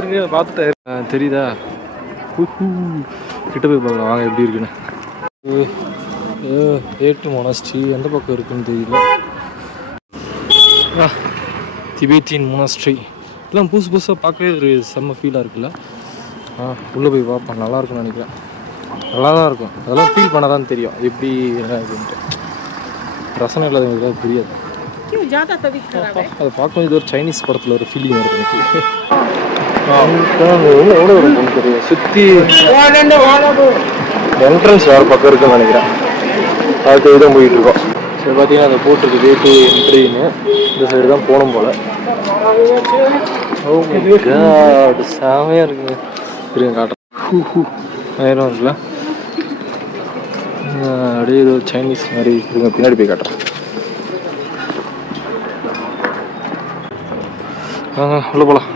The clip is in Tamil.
இருங்க பார்த்துட்டேன். தெரியுதா? கிட்ட போய் பார்க்கலாம் வாங்க எப்படி இருக்குன்னு. ஏட்டு மொனாஸ்ட்ரி எந்த பக்கம் இருக்குன்னு தெரியல. திபேத்தியன் மொனாஸ்ட்ரி இதெல்லாம் புதுசாக பார்க்கவே ஒரு செம்ம ஃபீலாக இருக்குல்ல. உள்ளே போய் பார்ப்போம். நல்லாயிருக்குன்னு நினைக்கிறேன். நல்லா தான் இருக்கும். அதெல்லாம் ஃபீல் பண்ண தான் தெரியும் எப்படி என்ன அப்படின்ட்டு. ரசனை இல்லாதவங்களுக்கு அது புரியாது. அதை பார்க்கும் இது ஒரு சைனீஸ் படத்தில் ஒரு ஃபீலிங் வருது எனக்கு. எவ்வளோ இருக்குன்னு தெரியும். சுற்றி என்ட்ரன்ஸ் வேறு பக்கம் இருக்குன்னு நினைக்கிறேன். அதுக்கு இதான் போயிட்டு இருக்கோம். சரி பார்த்தீங்கன்னா அதை போட்டிருக்கு வே டு என்ட்ரின்னு. இந்த சைடு தான் போகணும் போல். அது செமையாக இருக்குங்க. இருங்க காட்டுறேன். நேரம் இருக்குல்ல. அப்படியே ஏதோ சைனீஸ் மாதிரி இருங்க. பின்னாடி போய் காட்டுறேன். உள்ள போகலாம்.